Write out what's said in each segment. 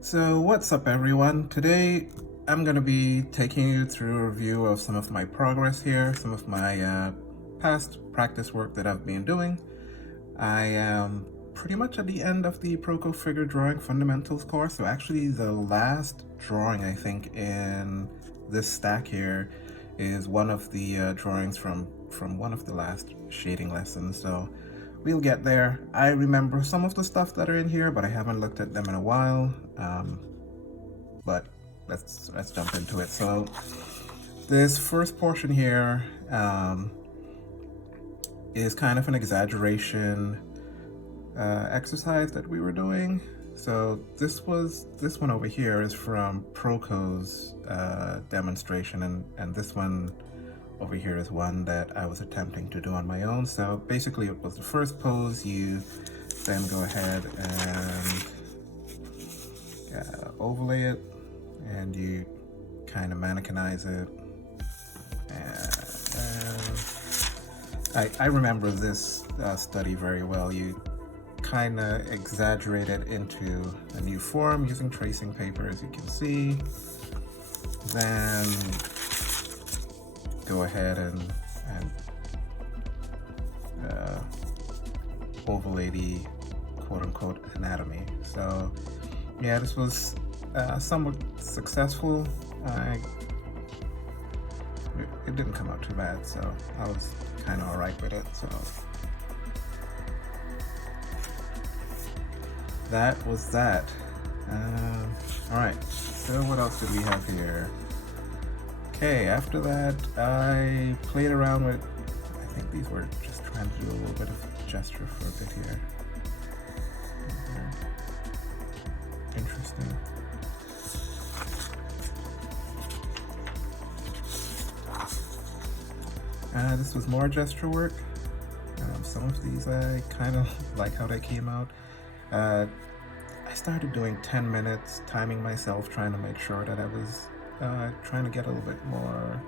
So what's up everyone? Today I'm going to be taking you through a review of some of my progress here, some of my past practice work that I've been doing. I am pretty much at the end of the Proko Figure Drawing Fundamentals course, so actually the last drawing I think in this stack here is one of the drawings from one of the last shading lessons, so we'll get there. I remember some of the stuff that are in here, but I haven't looked at them in a while. But let's jump into it. So this first portion here is kind of an exaggeration exercise that we were doing. So this one over here is from Proko's demonstration, and this one over here is one that I was attempting to do on my own. So basically it was the first pose. You then go ahead and overlay it, and you kind of mannequinize it. And I remember this study very well. You kind of exaggerate it into a new form using tracing paper, as you can see. Then go ahead and overlay the quote-unquote anatomy. So yeah, this was somewhat successful. It didn't come out too bad, so I was kind of alright with it. So that was that. Alright, so what else did we have here? Okay, after that I played around with, I think these were just trying to do a little bit of gesture for a bit here. Interesting. This was more gesture work. Some of these I kind of like how they came out. I started doing 10 minutes, timing myself, trying to make sure that I was trying to get a little bit more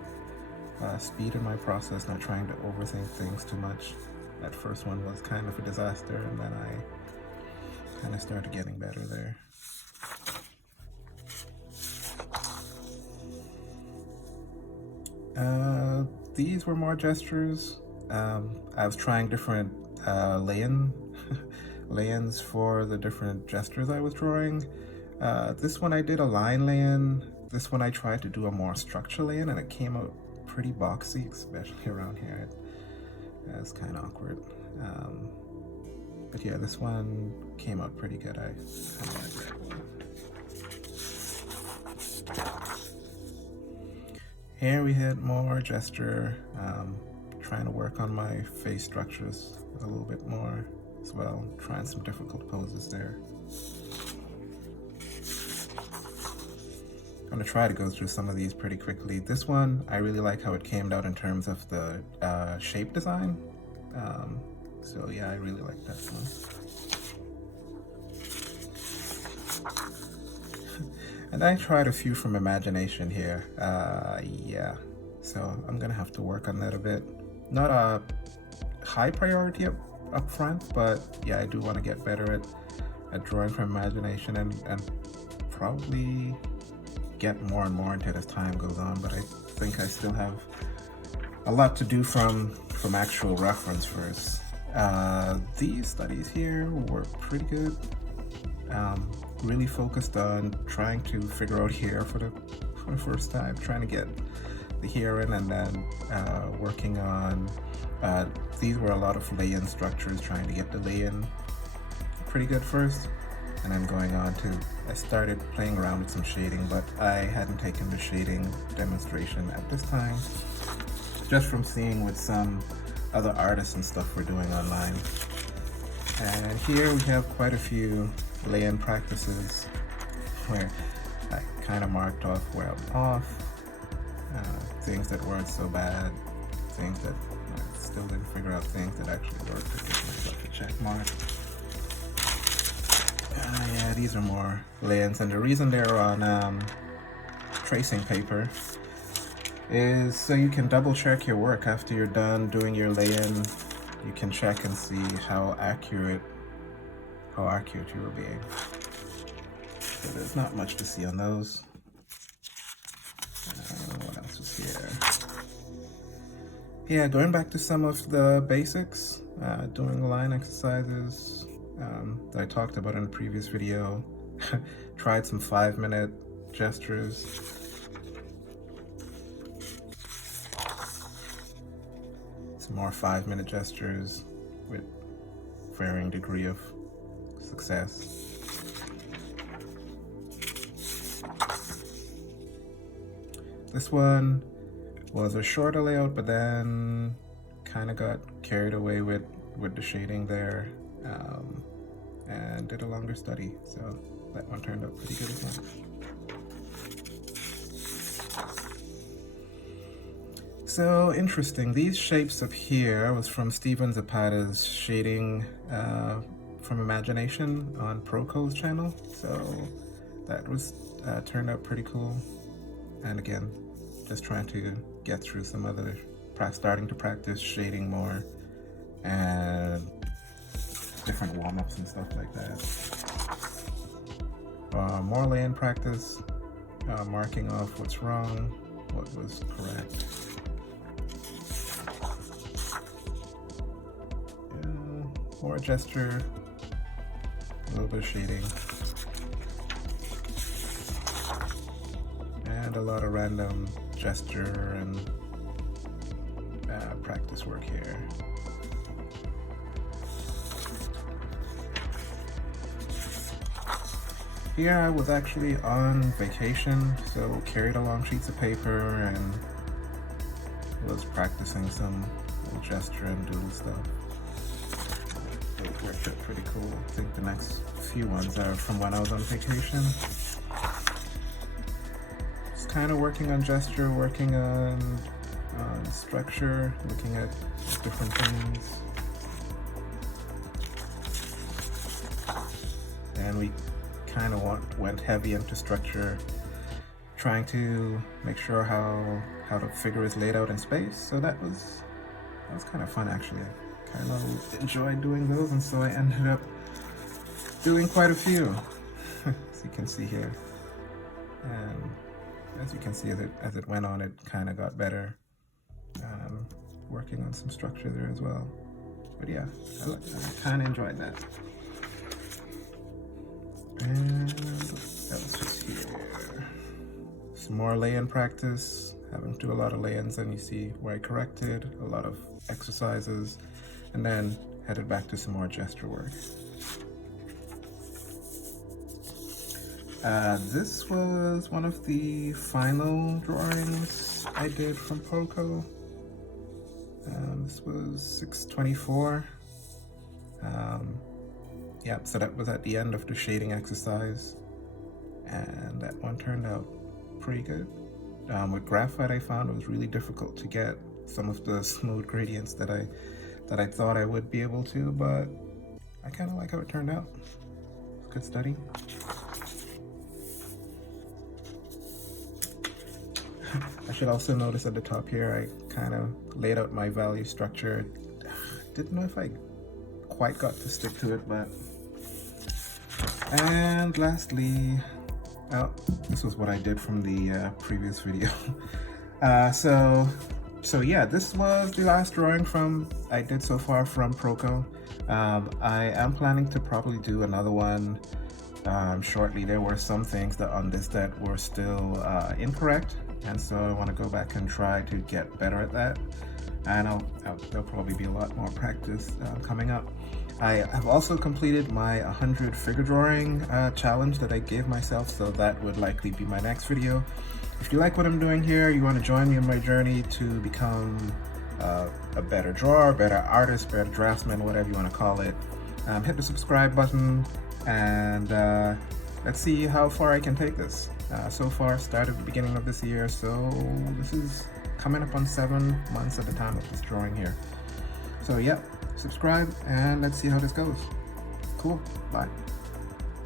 speed in my process, not trying to overthink things too much. That first one was kind of a disaster, and then I kind of started getting better there. These were more gestures. I was trying different lay-ins for the different gestures I was drawing. This one I did a line lay-in. This one I tried to do a more structure lay-in, and it came out pretty boxy, especially around here. It's kind of awkward. But yeah, this one came out pretty good. I like that one. Here we had more gesture, trying to work on my face structures a little bit more as well, trying some difficult poses there. I'm going to try to go through some of these pretty quickly. This one, I really like how it came out in terms of the shape design. So yeah, I really like that one. And I tried a few from imagination here. Yeah, so I'm gonna have to work on that a bit. Not a high priority up front, but yeah, I do want to get better at drawing from imagination and probably get more and more into it as time goes on. But I think I still have a lot to do from actual reference first. These studies here were pretty good. Really focused on trying to figure out hair for the first time, trying to get the hair in, and then working on these were a lot of lay-in structures, trying to get the lay-in pretty good first, and then going on to, I started playing around with some shading, but I hadn't taken the shading demonstration at this time, just from seeing what some other artists and stuff were doing online. And here we have quite a few lay-in practices where I kind of marked off where I'm off, things that weren't so bad, things that I still didn't figure out, things that actually worked to give myself a check mark. Yeah, these are more lay-ins, and the reason they're on tracing paper is so you can double check your work after you're done doing your lay-in. You can check and see how accurate you were being. So there's not much to see on those. What else was here? Yeah, going back to some of the basics, doing line exercises that I talked about in a previous video. Tried some 5-minute gestures. Some more 5-minute gestures with varying degree of success. This one was a shorter layout, but then kind of got carried away with the shading there, and did a longer study. So that one turned out pretty good as well. So interesting, these shapes up here was from Steven Zapata's shading from Imagination on Proko's channel. So that was turned out pretty cool. And again, just trying to get through some other, starting to practice shading more and different warm-ups and stuff like that. More lay-in practice, marking off what's wrong, what was correct. More gesture, a little bit of shading, and a lot of random gesture and practice work here. Here I was actually on vacation, so carried along sheets of paper and was practicing some gesture and doodle stuff. It worked out pretty cool. I think the next few ones are from when I was on vacation. Just kind of working on gesture, working on structure, looking at different things. And we kind of went heavy into structure, trying to make sure how the figure is laid out in space. So that was kind of fun actually. I kind of enjoyed doing those, and so I ended up doing quite a few, as you can see here. And as you can see, as it went on, it kind of got better. Working on some structure there as well. But yeah, I kind of enjoyed that. And that was just here. Some more lay-in practice. Having to do a lot of lay-ins, and you see where I corrected, a lot of exercises, and then headed back to some more gesture work. This was one of the final drawings I did from Proko. This was 6/24. Yeah, so that was at the end of the shading exercise, and that one turned out pretty good. With graphite, I found it was really difficult to get some of the smooth gradients that I thought I would be able to, but I kind of like how it turned out. Good study. I should also notice at the top here, I kind of laid out my value structure. Didn't know if I quite got to stick to it, but... And lastly, oh, this was what I did from the previous video. So yeah, this was the last drawing I did so far from Proko. I am planning to probably do another one shortly. There were some things on this that were still incorrect, and so I want to go back and try to get better at that. And there'll probably be a lot more practice coming up. I have also completed my 100 figure drawing challenge that I gave myself, so that would likely be my next video. If you like what I'm doing here, you want to join me in my journey to become a better drawer, better artist, better draftsman, whatever you want to call it, hit the subscribe button, and let's see how far I can take this. So far, started at the beginning of this year, so this is coming up on 7 months at the time of this drawing here. So yeah, subscribe and let's see how this goes. Cool, bye.